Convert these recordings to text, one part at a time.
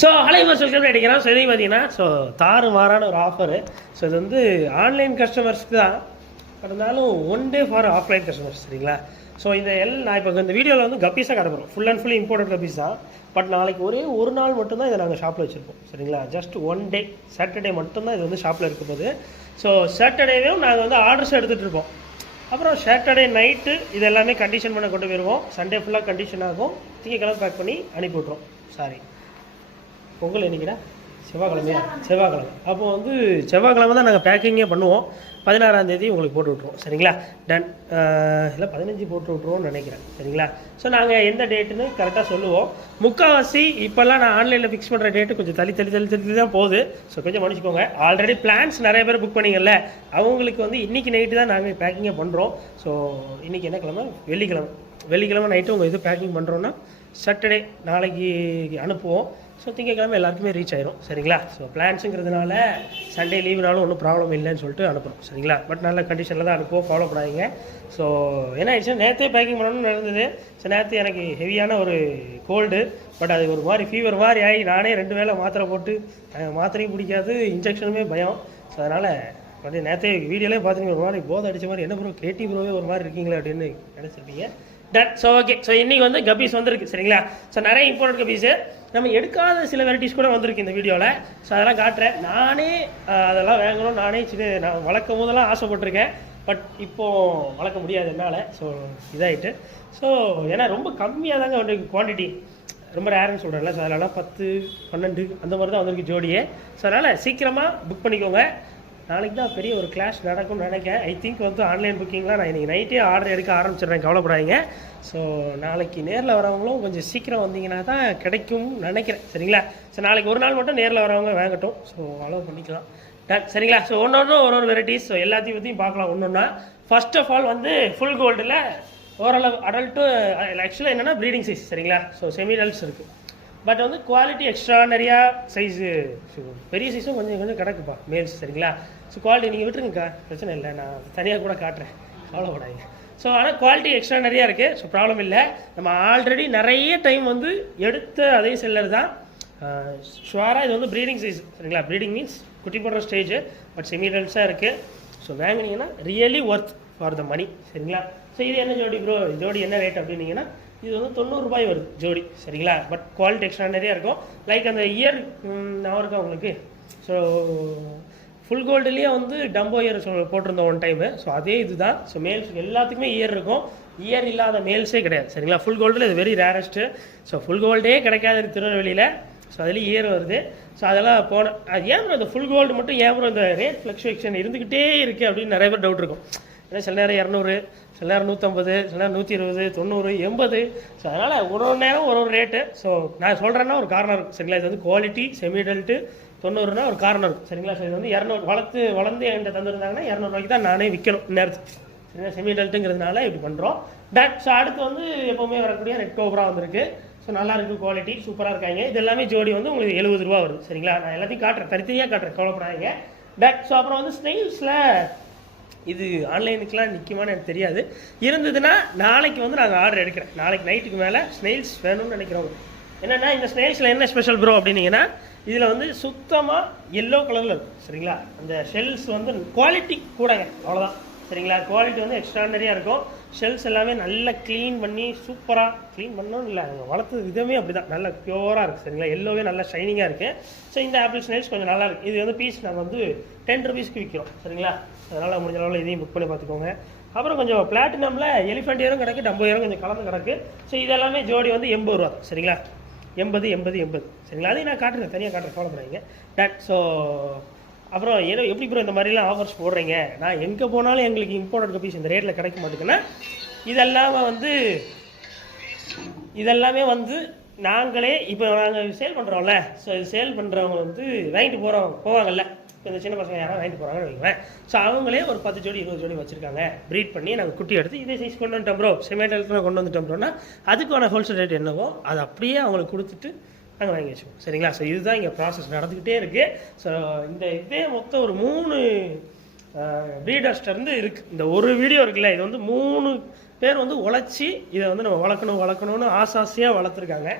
So அலைவர் சொல்லிட்டு அடிக்கிறோம். So இதையும் பார்த்தீங்கன்னா தாறு மாறான ஒரு ஆஃபரு. ஸோ இது வந்து ஆன்லைன் கஸ்டமர்ஸ்க்கு தான், இருந்தாலும் 1 டே ஃபார் ஆஃப்லைன் கஸ்டமர்ஸ். சரிங்களா? ஸோ நான் இப்போ இந்த வீடியோவில் வந்து கப்பீஸாக காட்டப்போகிறோம். Full and full imported guppies தான். பட் நாளைக்கு ஒரே ஒரு நாள் மட்டும்தான் இதை நாங்கள் ஷாப்பில் வச்சுருப்போம். சரிங்களா? ஜஸ்ட் 1 டே, சாட்டர்டே மட்டும்தான் இது வந்து ஷாப்பில் இருக்கும் போது. ஸோ சாட்டர்டேவும் நாங்கள் வந்து ஆர்டர்ஸ் எடுத்துகிட்டு இருப்போம். அப்புறம் சாட்டர்டே நைட்டு இது எல்லாமே கண்டிஷன் பண்ண கொண்டு போயிடுவோம். சண்டே ஃபுல்லாக கண்டிஷன் ஆகும். திங்கக்கிழமை பேக் பண்ணி அனுப்பி விட்ருவோம். சாரி, பொங்கல் என்னைக்குடா? செவ்வாய்க்கிழமையா? செவ்வாய்க்கிழமை. அப்போ வந்து செவ்வாய்க்கிழமை தான் நாங்கள் பேக்கிங்கே பண்ணுவோம். 16ஆம் தேதி உங்களுக்கு போட்டு விட்ருவோம். சரிங்களா? டன். இல்லை 15 போட்டு விட்ருவோம்னு நினைக்கிறேன். சரிங்களா? ஸோ நாங்கள் எந்த டேட்டுன்னு கரெக்டாக சொல்லுவோம். முக்கால்வாசி இப்போல்லாம் நான் ஆன்லைனில் ஃபிக்ஸ் பண்ணுற டேட்டு கொஞ்சம் தள்ளி தான் போகுது. ஸோ கொஞ்சம் மன்னிச்சுக்கோங்க. ஆல்ரெடி பிளான்ஸ் நிறைய பேர் புக் பண்ணிங்கல்ல, அவங்களுக்கு வந்து இன்றைக்கி நைட்டு தான் நாங்கள் பேக்கிங்கே பண்ணுறோம். ஸோ இன்றைக்கி என்ன கிழமை? வெள்ளிக்கிழமை நைட்டு உங்கள் இது பேக்கிங் பண்ணுறோன்னா சாட்டர்டே நாளைக்கு அனுப்புவோம். ஸோ திங்கக்கிழமை எல்லாருக்குமே ரீச் ஆயிரும். சரிங்களா? ஸோ பிளான்ஸுங்கிறதுனால சண்டே லீவுனாலும் ஒன்றும் ப்ராப்ளம் இல்லைன்னு சொல்லிட்டு அனுப்புகிறோம். சரிங்களா? பட் நல்ல கண்டிஷனில் தான் அனுப்புவோம். ஃபாலோ பண்ணாதீங்க. ஸோ என்ன ஆயிடுச்சு, நேற்றே பேக்கிங் பண்ணணும்னு நடந்தது. ஸோ நேற்று எனக்கு ஹெவியான ஒரு கோல்டு, பட் அது ஒரு மாதிரி ஃபீவர் மாதிரி ஆகி நானே 2 வேளை மாத்திரை போட்டு, மாத்திரையும் பிடிக்காது, இன்ஜெக்ஷனுமே பயம். ஸோ அதனால் அப்படியே நேற்றே வீடியோலேயே பார்த்தீங்கன்னா ஒரு மாதிரி போதை அடித்த மாதிரி, என்ன ப்ரோ கேட்டி ப்ரோவே ஒரு மாதிரி இருக்கீங்களே அப்படின்னு நினச்சிருப்பீங்க. டன். So okay. ஸோ இன்றைக்கி வந்து கப்பீஸ் வந்துருக்கு. சரிங்களா? ஸோ நிறைய இம்பார்ட்டன்ட் கப்பீஸு நம்ம எடுக்காத சில வெரைட்டிஸ் கூட வந்திருக்கு இந்த வீடியோவில். ஸோ அதெல்லாம் காட்டுறேன். நானே அதெல்லாம் வாங்கணும், நான் வளர்க்கும் போதெல்லாம் ஆசைப்பட்டிருக்கேன். பட் இப்போது வளர்க்க முடியாது என்னால். ஸோ இதாகிட்டு. ஸோ ஏன்னா ரொம்ப கம்மியாக தாங்க வந்துருக்கு குவான்டிட்டி, ரொம்ப ரேர்னு சொல்கிறேன்ல. ஸோ அதனால் 10, 12 அந்த மாதிரி தான் வந்திருக்கு ஜோடியே. ஸோ அதனால் சீக்கிரமாக புக் பண்ணிக்கோங்க. நாளைக்கு தான் பெரிய ஒரு கிளாஷ் நடக்கும்னு நினைக்கிறேன். ஐ திங்க் வந்து ஆன்லைன் புக்கிங்லாம் நான் இன்றைக்கி நைட்டே ஆர்டர் எடுக்க ஆரம்பிச்சிடுறேன், கவலைப்படாதீங்க. ஸோ நாளைக்கு நேரில் வரவங்களும் கொஞ்சம் சீக்கிரம் வந்தீங்கன்னா தான் கிடைக்கும்னு நினைக்கிறேன். சரிங்களா? ஸோ நாளைக்கு ஒரு நாள் மட்டும் நேரில் வரவங்க வாங்கட்டும். ஸோ அலோவ் பண்ணிக்கலாம். சரிங்களா? ஸோ ஒரு வெரைட்டிஸ். ஸோ எல்லாத்தையும் பற்றியும் பார்க்கலாம் ஒன்றா. ஃபர்ஸ்ட் ஆஃப் ஆல் வந்து ஃபுல் கோல்டில் ஓரளவு அடல்ட்டு, ஆக்சுவலாக என்னென்னா ப்ரீடிங் சைஸ். சரிங்களா? ஸோ செமி அடல்ட்ஸ் இருக்குது. பட் வந்து குவாலிட்டி எக்ஸ்ட்ரானரியாக சைஸு, பெரிய சைஸும் கொஞ்சம் கிடக்குப்பா மேல்ஸ். சரிங்களா? ஸோ குவாலிட்டி நீங்கள் விட்டுருங்கக்கா, பிரச்சனை இல்லை, நான் தனியாக கூட காட்டுறேன், கவலைப்படாதீங்க. ஸோ ஆனால் குவாலிட்டி எக்ஸ்ட்ரா நிறையா இருக்குது. ஸோ ப்ராப்ளம் இல்லை. நம்ம ஆல்ரெடி நிறைய டைம் வந்து எடுத்த அதே செல்லர் தான். ஷுவராக இது வந்து ப்ரீடிங் சைஸ். சரிங்களா? ப்ரீடிங் மீன்ஸ் குட்டி போடுற ஸ்டேஜ், பட் செமிடல்ஸாக இருக்குது. ஸோ வாங்கினீங்கன்னா ரியலி ஒர்த் ஃபார் த மணி. சரிங்களா? ஸோ இது என்ன ஜோடி ப்ரோ? ஜோடி என்ன ரேட் அப்படின்னீங்கன்னா இது வந்து 90 ரூபாய் வருது ஜோடி. சரிங்களா? பட் குவாலிட்டி எக்ஸ்ட்ரா நிறையா இருக்கும். லைக் அந்த இயர் நான் இருக்கா உங்களுக்கு. ஸோ ஃபுல் கோல்டுலேயே வந்து டம்போ இயர் போட்டிருந்தோம் ஒன் டைமு. ஸோ அதே இது தான். ஸோ மேல்ஸ் எல்லாத்துக்குமே இயர் இருக்கும், இயர் இல்லாத மேல்ஸே கிடையாது. சரிங்களா? ஃபுல் கோல்டில் இது வெரி ரேரஸ்ட்டு. ஸோ ஃபுல் கோல்டே கிடைக்காது திருநெல்வேலியில். ஸோ அதுலேயும் இயர் வருது. ஸோ அதெல்லாம் அது ஏன் ப்ரோ இந்த ஃபுல் கோல்டு மட்டும் ஏன் ப்ரோ இந்த ரேட் ஃப்ளக்சுவேஷன் இருந்துக்கிட்டே இருக்குது அப்படின்னு நிறைய பேர் டவுட் இருக்கும். ஏன்னா சில நேரம் 200, சில நேரம் 150, சில நேரம் 120, 90, 80. ஸோ அதனால் ஒரு நேரம் ஒரு ரேட்டு. ஸோ நான் சொல்கிறேன்னா ஒரு காரணம் இருக்கும். சரிங்களா? இது வந்து குவாலிட்டி செமிடல்ட்டு 90னா ஒரு காரணம் இருக்கும். சரிங்களா? ஸோ இது வந்து 200 வளர்ந்து என்கிட்ட தந்துருந்தாங்கன்னா 200 ரூபாய்க்கு தான் நானே விற்கணும் இந்நேரத்துக்கு. சரிங்களா? செமிடல்ட்டுங்கிறதுனால இப்படி பண்ணுறோம். ஸோ அடுத்து வந்து எப்போவுமே வரக்கூடிய ரெட் கோப்ரா வந்திருக்கு. ஸோ நல்லா இருக்குது, குவாலிட்டி சூப்பராக இருக்காங்க. இது எல்லாமே ஜோடி வந்து உங்களுக்கு 70 ரூபா வருது. சரிங்களா? நான் எல்லாத்தையும் காட்டுறேன், தனித்தனியாக காட்டுறேன், கவலைப்படாதீங்க. ஸோ அப்புறம் வந்து ஸ்னெயில்ஸில் இது ஆன்லைனுக்குலாம் நிற்குமான்னு எனக்கு தெரியாது. இருந்ததுன்னா நாளைக்கு வந்து நாங்கள் ஆர்டர் எடுக்கிறேன். நாளைக்கு நைட்டுக்கு மேலே ஸ்னெயில்ஸ் வேணும்னு நினைக்கிறவங்க. என்னென்னா இந்த ஸ்னெயில்ஸில் என்ன ஸ்பெஷல் ப்ரோ அப்படின்னீங்கன்னா இதில் வந்து சுத்தமாக எல்லோ கலரில் இருக்கும். சரிங்களா? அந்த ஷெல்ஸ் வந்து குவாலிட்டி கூடங்க, அவ்வளோதான். சரிங்களா? குவாலிட்டி வந்து எக்ஸ்ட்ரானரியாக இருக்கும். ஷெல்ஸ் எல்லாமே நல்லா க்ளீன் பண்ணி சூப்பராக க்ளீன் பண்ணணும். இல்லை வளர்த்தது விதமே அப்படி தான், நல்லா ப்யூராக இருக்குது. சரிங்களா? எல்லோவே நல்லா ஷைனிங்காக இருக்குது. ஸோ இந்த ஆப்பிள் ஸ்னெயில்ஸ் கொஞ்சம் நல்லா இருக்குது. இது வந்து பீஸ் நாங்கள் வந்து 10 ரூபீஸ்க்கு விற்கிறோம். சரிங்களா? அதனால் முடிஞ்ச அளவில் இதையும் புக் பண்ணி பார்த்துக்கோங்க. அப்புறம் கொஞ்சம் பிளாட்டினமில் எலிஃபெண்ட் இயரும் கிடக்கு, டம்போ இயரும் கொஞ்சம் கலந்து கிடக்கு. ஸோ இதெல்லாமே ஜோடி வந்து 80 ரூபா. சரிங்களா? 80. சரிங்களா? அதையும் நான் காட்டுறேன், தனியாக காட்டுறேன், கவலைப்படாதீங்க. டன். ஸோ அப்புறம் எப்படி ப்ரோ இந்த மாதிரிலாம் ஆஃபர்ஸ் போடுறீங்க? நான் எங்கே போனாலும் எங்களுக்கு இம்போர்ட்டட் கப்பீஸ் இந்த ரேட்டில் கிடைக்க மாட்டேங்குன்னா இதெல்லாமே வந்து நாங்களே இப்போ நாங்கள் சேல் பண்ணுறோம்ல. ஸோ இது சேல் பண்ணுறவங்க வந்து வாங்கிட்டு போவாங்கல்ல. இப்போ இந்த சின்ன பசங்க யாராவது வாங்கிட்டு போகிறாங்கன்னு வைங்களேன். ஸோ அவங்களே ஒரு 10 ஜோடி 20 ஜோடி வச்சுருக்காங்க. ப்ரீட் பண்ணி நாங்கள் குட்டி எடுத்து இதே சைஸ் கொண்டு வந்துட்டோம் ப்ரோ, செமிடல்ட்டு கொண்டு வந்துட்டோம் ப்ரோன்னா அதுக்கான ஹோல்சேல் ரேட் என்னவோ அதை அப்படியே அவங்களுக்கு கொடுத்துட்டு நாங்கள் வாங்கி வச்சுக்கோம். சரிங்களா? ஸோ இதுதான் இங்கே ப்ராசஸ் நடந்துக்கிட்டே இருக்குது. ஸோ இதே மொத்தம் ஒரு 3 ப்ரீடர்ஸ்டருந்து இருக்குது. இந்த ஒரு வீடியோ இருக்குல்ல, இது வந்து 3 பேர் வந்து உழைச்சி இதை வந்து நம்ம வளர்க்கணும்னு ஆசாசியாக வளர்த்துருக்காங்க.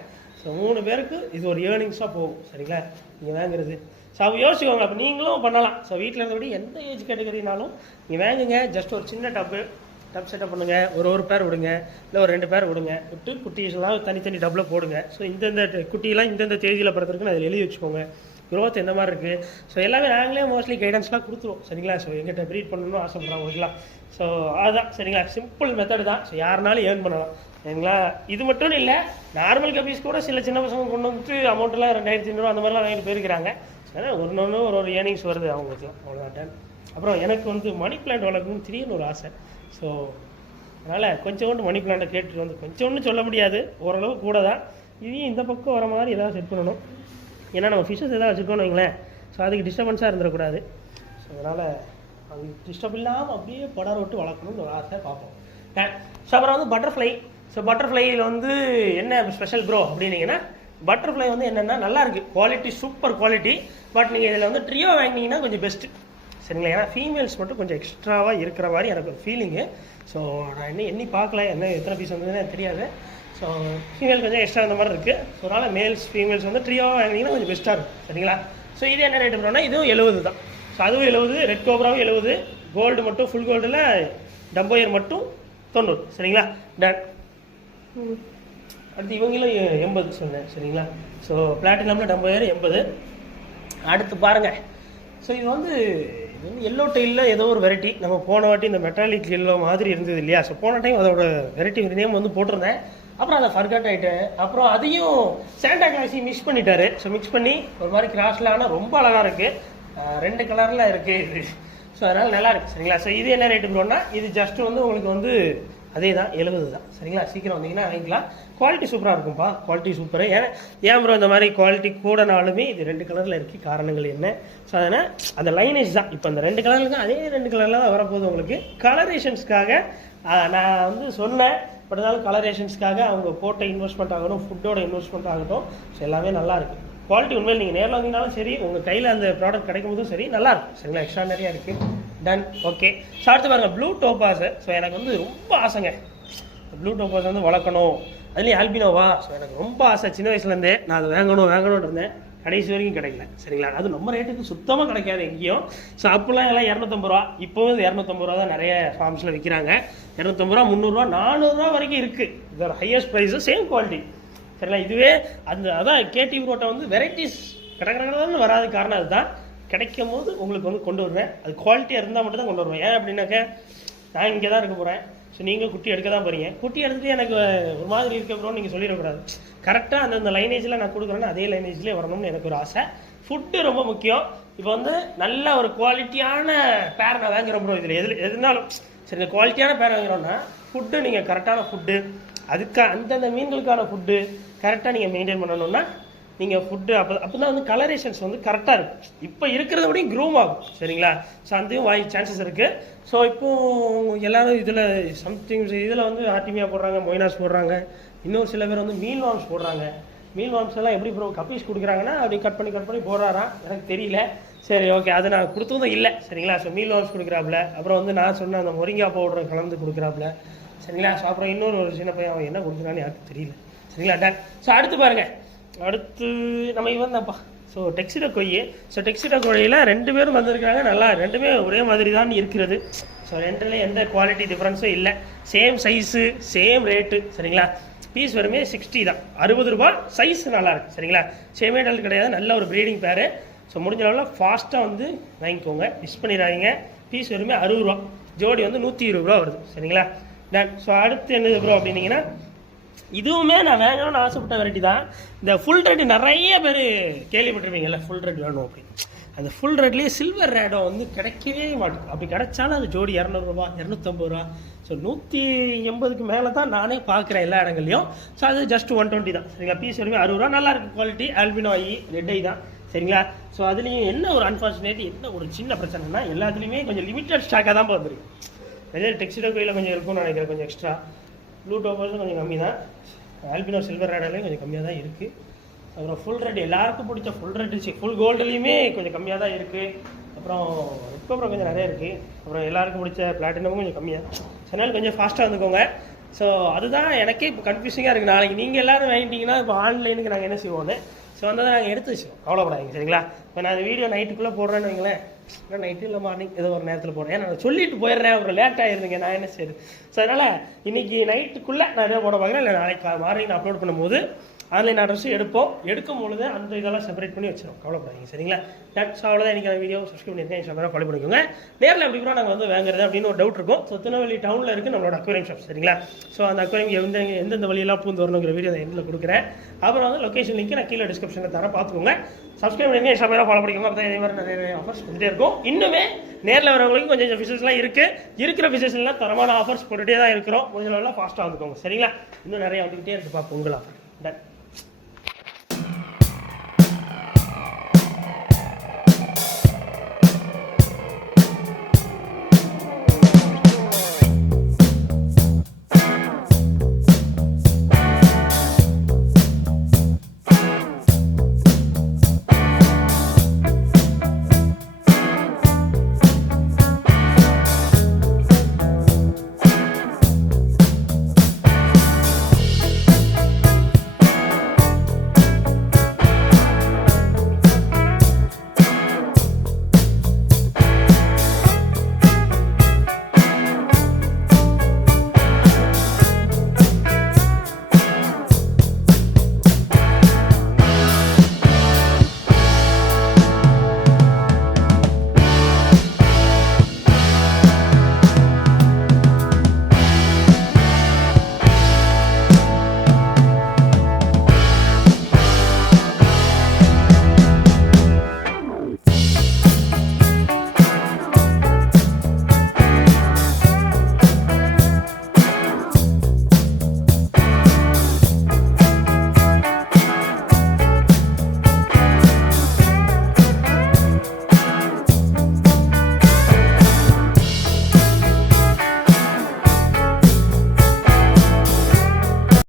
ஸோ 3 பேருக்கு இது ஒரு ஏர்னிங்ஸாக போகும் சரிங்களா நீங்கள் வாங்குறது. ஸோ அவங்க யோசிச்சுக்கோங்க. அப்போ நீங்களும் பண்ணலாம். ஸோ வீட்டில் இருந்தபடி எந்த ஏஜ் கேட்டகரினாலும் நீங்கள் வாங்குங்க. ஜஸ்ட் ஒரு சின்ன டப் செட்டப் பண்ணுங்கள். ஒரு பேர் விடுங்க, இல்லை ஒரு 2 பேர் விடுங்க. விட்டு குட்டீஸ்லாம் தனித்தனி டப்பில் போடுங்க. ஸோ இந்தந்த குட்டியெல்லாம் இந்தந்த தேதியில் பிறந்திருக்குன்னு அதில் எழுதி வச்சுக்கோங்க. க்ரோத் எந்த மாதிரி இருக்குது. ஸோ எல்லாமே நாங்களே மோஸ்ட்லி கைடன்ஸ்லாம் கொடுத்துருவோம் சரிங்களா. ஸோ எங்கிட்ட ப்ரீட் பண்ணணும்னு ஆசைப்படுறவங்களுக்குலாம். ஸோ அதுதான் சரிங்களா, சிம்பிள் மெத்தடு தான். ஸோ யாருனாலும் ஏர்ன் பண்ணலாம் சரிங்களா. இது மட்டும் இல்லை, நார்மல் கப்பீஸ் கூட சில சின்ன பசங்க கொண்டு வந்துட்டு அமௌண்ட்டெல்லாம் 2500 அந்த மாதிரிலாம் வாங்கிட்டு போயிருக்கிறாங்க. ஏன்னா ஒன்று ஒரு ஏர்னிங்ஸ் வருது அவங்களுக்குலாம். அவ்வளோதான். அப்புறம் எனக்கு வந்து மணி பிளான்ட் வளர்க்கணும்னு திடீர்னு ஒரு ஆசை. ஸோ அதனால் கொஞ்சோண்டு மணி பிளான்ட்டை கேட்டுட்டு வந்து கொஞ்சோன்னு சொல்ல முடியாது, ஓரளவு கூட தான். இதையும் இந்த பக்கம் வர மாதிரி ஏதாவது செட் பண்ணணும். ஏன்னா நம்ம ஃபிஷ்ஷஸ் எதாவது வச்சுருக்கோன்னு வைங்களேன். ஸோ அதுக்கு டிஸ்டர்பன்ஸாக இருந்துடக்கூடாது. ஸோ அதனால் அது டிஸ்டர்ப் இல்லாமல் அப்படியே படர விட்டு வளர்க்கணும்னு ஒரு ஆசை பார்ப்போம். ஸோ அப்புறம் வந்து பட்டர்ஃப்ளை. ஸோ பட்டர்ஃப்ளையில் வந்து என்ன ஸ்பெஷல் ப்ரோ அப்படின்னீங்கன்னா, பட்டர்ஃப்ளை வந்து என்னென்னா நல்லா இருக்குது, குவாலிட்டி சூப்பர் குவாலிட்டி. பட் நீங்கள் இதில் வந்து ட்ரியோ வாங்கினீங்கன்னா கொஞ்சம் பெஸ்ட்டு சரிங்களா. ஏன்னா ஃபீமேல்ஸ் மட்டும் கொஞ்சம் எக்ஸ்ட்ராவாக இருக்கிற மாதிரி எனக்கு ஒரு ஃபீலிங்கு. ஸோ நான் எண்ணி பார்க்கல, எத்தனை பீஸ் வந்ததுன்னு எனக்கு தெரியாது. ஸோ ஃபீமேல் கொஞ்சம் எக்ஸ்ட்ரா இந்த மாதிரி இருக்குது. ஸோ அதனால் மேல்ஸ் ஃபீமேல்ஸ் வந்து ட்ரியோவாக வாங்கினீங்கன்னா கொஞ்சம் பெஸ்ட்டாக இருக்கும் சரிங்களா. ஸோ இது என்ன ரேட்டு பண்ணோன்னா இதுவும் 70 தான். ஸோ அதுவும் 70, ரெட் கோப்ராவும் 70, கோல்டு மட்டும் ஃபுல் கோல்டில் டம்போயர் மட்டும் 90 சரிங்களா. டன். அடுத்து இவங்களும் 80 சொன்னேன் சரிங்களா. ஸோ பிளாட்டினமில் டம்போயர் 80. அடுத்து பாருங்கள். ஸோ இது வந்து எல்லோ டெயிலில் ஏதோ ஒரு வெரைட்டி. நம்ம போன வாட்டி இந்த மெட்டாலிக் எல்லோ மாதிரி இருந்தது இல்லையா. ஸோ போன டைம் அதோட வெரைட்டி நேம் வந்து போட்டிருந்தேன். அப்புறம் அதை ஃபர்கட் ஆகிட்டேன். அப்புறம் அதையும் சாண்டா கிளாஸையும் மிக்ஸ் பண்ணிட்டாரு. ஸோ மிக்ஸ் பண்ணி ஒரு மாதிரி கிராஸில், ஆனால் ரொம்ப அழகாக இருக்குது. 2 கலரில் இருக்குது இது. ஸோ அதனால் நல்லா இருக்குது சரிங்களா. ஸோ இது என்ன ரேட்டு ப்ரோன்னா, இது ஜஸ்ட் வந்து உங்களுக்கு வந்து அதே தான் 70 தான் சரிங்களா. சீக்கிரம் வந்தீங்கன்னா வாங்கிக்கலாம். குவாலிட்டி சூப்பராக இருக்கும்ப்பா, குவாலிட்டி சூப்பர். ஏன் ப்ரோ இந்த மாதிரி குவாலிட்டி கூடனாலுமே இது 2 கலரில் இருக்குது. காரணங்கள் என்ன? ஸோ அதனால் அந்த லைனேஜ் தான். இப்போ அந்த 2 கலருக்கு அதே 2 கலரில் தான் வரப்போகுது உங்களுக்கு. கலரேஷன்ஸ்க்காக நான் வந்து சொன்னேன். பட் இருந்தாலும் கலரேஷன்ஸ்க்காக அவங்க போட்ட இன்வெஸ்ட்மெண்ட் ஆகட்டும், ஃபுட்டோட இன்வெஸ்ட்மெண்ட் ஆகட்டும், ஸோ எல்லாமே நல்லாயிருக்கு. குவாலிட்டி உண்மையில் நீங்கள் நேரில் வந்தீங்கனாலும் சரி, உங்கள் கையில் அந்த ப்ராடக்ட் கிடைக்கும் போதும் சரி நல்லாயிருக்கும் சரிங்களா. எக்ஸ்ட்ரா நிறையா இருக்குது. டன். ஓகே. ஸோ அடுத்து பாருங்கள் ப்ளூ டோபாஸ். ஸோ எனக்கு வந்து ரொம்ப ஆசைங்க ப்ளூ டோபாஸ் வந்து வளர்க்கணும். அதுலேயும் ஆல்பினோவா. ஸோ எனக்கு ரொம்ப ஆசை சின்ன வயசுலேருந்தே. நான் அதை வாங்கணும்னு இருந்தேன். கடைசி வரைக்கும் கிடைக்கல சரிங்களா. அது நம்ம ரேட்டுக்கு சுத்தமாக கிடைக்காது எங்கேயும். ஸோ அப்போல்லாம் எல்லாம் 250 ரூபா. இப்போவும் 250 ரூபா தான் நிறைய ஃபார்ம்ஸில் விற்கிறாங்க. 250 ரூபா, 300 ரூபா, 400 ரூபா வரைக்கும் இருக்குது. இது ஒரு ஹையஸ்ட் ப்ரைஸு, சேம் குவாலிட்டி சரிங்களா. இதுவே அதான் கேடிவி ரோட்டை வந்து வெரைட்டிஸ் கடற்கடன்னு வராது. காரணம் அதுதான். கிடைக்கும் போது உங்களுக்கு வந்து கொண்டு வருவேன். அது குவாலிட்டியாக இருந்தால் மட்டும் தான் கொண்டு வருவேன். ஏன் அப்படின்னாக்க, நான் இங்கே தான் இருக்க போகிறேன். ஸோ நீங்கள் குட்டி எடுக்க தான் போகிறீங்க. குட்டி எடுத்துகிட்டு எனக்கு ஒரு மாதிரி இருக்க ப்ரோன்னு நீங்கள் சொல்லிடக்கூடாது. கரெக்டாக அந்தந்த லைனேஜில் நான் கொடுக்குறேன்னா அதே லைனேஜ்லேயே வரணும்னு எனக்கு ஒரு ஆசை. ஃபுட்டு ரொம்ப முக்கியம். இப்போ வந்து நல்ல ஒரு குவாலிட்டியான பேர் நான் வாங்குகிறேன் ப்ரோ. இதில் எதுனாலும் சரி, இந்த குவாலிட்டியான பேர் வாங்குகிறோன்னா ஃபுட்டு நீங்கள் கரெக்டான ஃபுட்டு, அந்தந்த மீன்களுக்கான ஃபுட்டு கரெக்டாக நீங்கள் மெயின்டைன் பண்ணணும்னா நீங்கள் ஃபுட்டு அப்போ தான் வந்து கலரேஷன்ஸ் வந்து கரெக்டாக இருக்கும். இப்போ இருக்கிறத விடையும் க்ரூம் ஆகும் சரிங்களா. ஸோ அதையும் வாங்கி சான்சஸ் இருக்குது. ஸோ இப்போது எல்லோரும் இதில் சம்திங் இதில் வந்து ஆர்டிமியா போடுறாங்க, மொய்னாஸ் போடுறாங்க, இன்னொரு சில பேர் வந்து மீல் வார்ம்ஸ் போடுறாங்க. மீல் வார்ம்ஸ் எல்லாம் எப்படி ப்ரோ கப்பீஸ் கொடுக்குறாங்கன்னா அப்படி கட் பண்ணி போடுறாராம், எனக்கு தெரியல. சரி ஓகே, அது நான் கொடுத்ததும் இல்லை சரிங்களா. ஸோ மீல் வார்ம்ஸ் கொடுக்குறாப்புல. அப்புறம் வந்து நான் சொன்ன அந்த மொரிங்கா பவுடர் கலந்து கொடுக்குறாப்புல சரிங்களா. ஸோ அப்புறம் இன்னொரு சின்ன பையன் அவன் என்ன கொடுக்குறான்னு யாருக்கு தெரியல சரிங்களா. டன். ஸோ அடுத்து பாருங்கள். அடுத்து நம்ம இவன் தான்ப்பா. ஸோ டெக்ஸிடோ கொய்யே. ஸோ டெக்ஸிடோ கொய்யில் 2 பேரும் வந்திருக்காங்க. நல்லா 2மே ஒரே மாதிரி தான் இருக்கிறது. ஸோ 2லேயும் எந்த குவாலிட்டி டிஃப்ரென்ஸும் இல்லை. சேம் சைஸு, சேம் ரேட்டு சரிங்களா. பீஸ் வருமே 60 தான், 60 ரூபா. சைஸ் நல்லாயிருக்கு சரிங்களா. சேமேடல் கிடையாது, நல்ல ஒரு ப்ரீடிங் பேரு. ஸோ முடிஞ்ச அளவில் ஃபாஸ்ட்டாக வந்து வாங்கிக்கோங்க, மிஸ் பண்ணிடாதீங்க. பீஸ் வருமே 60 ரூபா, ஜோடி வந்து 120 ரூபா வருது சரிங்களா. டன். ஸோ அடுத்து என்னது ப்ரோ அப்படின்னீங்கன்னா, இதுவுமே நான் வாங்கணும்னு ஆசைப்பட்ட வெரைட்டி தான். இந்த ஃபுல் ரெட் நிறைய பேர் கேள்விப்பட்டிருப்பீங்கல்ல, ஃபுல் ரெட் வேணும் அப்படின்னு. அந்த ஃபுல் ரெட்லேயே சில்வர் ரேடோ வந்து கிடைக்கவே மாட்டேங்குது. அப்படி கிடைச்சாலும் அது ஜோடி 200 ரூபா, 250 ரூபா. ஸோ 180க்கு மேலே தான் நானே பார்க்குறேன் எல்லா இடங்கள்லையும். ஸோ அது ஜஸ்ட் 120 தான் சரிங்களா. பீஸ் வருமே 60 ரூபா. நல்லா இருக்குது குவாலிட்டி. ஆல்பினோ ஐ, ரெட் ஐ தான் சரிங்களா. ஸோ அதுலேயும் என்ன ஒரு அன்ஃபார்ச்சுனேட், என்ன ஒரு சின்ன பிரச்சனைனா, எல்லாத்துலேயுமே கொஞ்சம் லிமிட்டட் ஸ்டாக்காக தான் வந்துருக்கு. நிறைய டெக்ஸ்டைல் கோயிலில் கொஞ்சம் இருக்கும்னு நினைக்கிறேன், கொஞ்சம் எக்ஸ்ட்ரா. ப்ளூ டோபர்ஸும் கொஞ்சம் கம்மி தான். ஆல்பினோ சில்வர் ரேடாலையும் கொஞ்சம் கம்மியாக தான் இருக்குது. அப்புறம் ஃபுல் ரெட், எல்லாருக்கும் பிடிச்ச ஃபுல் ரெட், ஃபுல் கோல்டுலேயுமே கொஞ்சம் கம்மியாக தான் இருக்குது. அப்புறம் ரெட் கோப்ரா கொஞ்சம் நிறைய இருக்குது. அப்புறம் எல்லாருக்கும் பிடிச்ச பிளாட்டினமும் கொஞ்சம் கம்மியாக. அதனால் கொஞ்சம் ஃபாஸ்ட்டாக வந்துக்கோங்க. ஸோ அதுதான் எனக்கே இப்போ கன்ஃபியூசிங்காக இருக்குது. நாளைக்கு நீங்கள் எல்லோரும் வாங்கிட்டீங்கன்னா இப்போ ஆன்லைனுக்கு நாங்கள் என்ன செய்வோன்னு ஸோ வந்ததை நாங்கள் எடுத்து வச்சுருவோம், கவலைப்படாதீங்க சரிங்களா. இப்போ நான் வீடியோ நைட்டுக்குள்ளே போடுறேன்னு வைங்களேன், இல்லை நைட்டு இல்லை மார்னிங் ஏதோ ஒரு நேரத்தில் போடுறேன், ஏன்னா நான் சொல்லிட்டு போயிடுறேன், ஒரு லேட் ஆகிருந்துங்க, நான் என்ன செய்யுது. ஸோ அதனால் இன்றைக்கி நைட்டுக்குள்ளே நான் எதாவது போட பார்க்குறேன், இல்லை நாளைக்கு மார்னிங் நான் அப்லோட் பண்ணும்போது ஆன்லைன் ஆர்டர்ஸும் எடுக்கும் பொழுது அந்த இதெல்லாம் செப்பரேட் பண்ணி வச்சிடும், கவலைப்படாதீங்க சரிங்களா. தட்ஸ் அவ்வளோதான். இன்றைக்கி வீடியோ சப்ஸ்கிரைப் பண்ணியிருக்கேன், இன்ஸ்டாகிராம் ஃபாலோ பண்ணிக்கோங்க. நேரில் எப்படி கூட நாங்கள் வந்து வாங்குறது அப்படின்னு ஒரு டவுட் இருக்கும். ஸோ திருநெல்வேலி டவுனில் இருக்குது நம்மளோட அக்வேரியம் ஷாப் சரிங்களா. ஸோ அந்த அக்வேரியம் எந்தெந்த வழியெல்லாம் பூந்து வரணுங்கிற வீடியோ அந்த எண்டில் கொடுக்குறேன். அப்புறம் வந்து லொக்கேஷன் லிங்க் நான் கீழே டிஸ்கிரிப்ஷனில் தரேன், பார்த்துக்கோங்க. சப்ஸ்கிரைப் பண்ணி இன்ஸ்டாகிராம் ஃபாலோ பண்ணிக்கோங்க. அப்போ இதே மாதிரி நிறைய ஆஃபர்ஸ் கொடுத்துட்டே இருக்கும். இன்னுமே நேரில் வரவங்களுக்கு கொஞ்சம் ஃபிஷஸ்லாம் இருக்கிற ஃபிஷஸ்லாம் தரமான ஆஃபர்ஸ் போட்டுகிட்டே தான் இருக்கிறோம். கொஞ்சம் நல்லா ஃபாஸ்ட்டாக வந்துக்கோங்க சரிங்களா. இன்னும் நிறைய வந்துக்கிட்டே இருக்குது பார்ப்போம் உங்களா. டன்.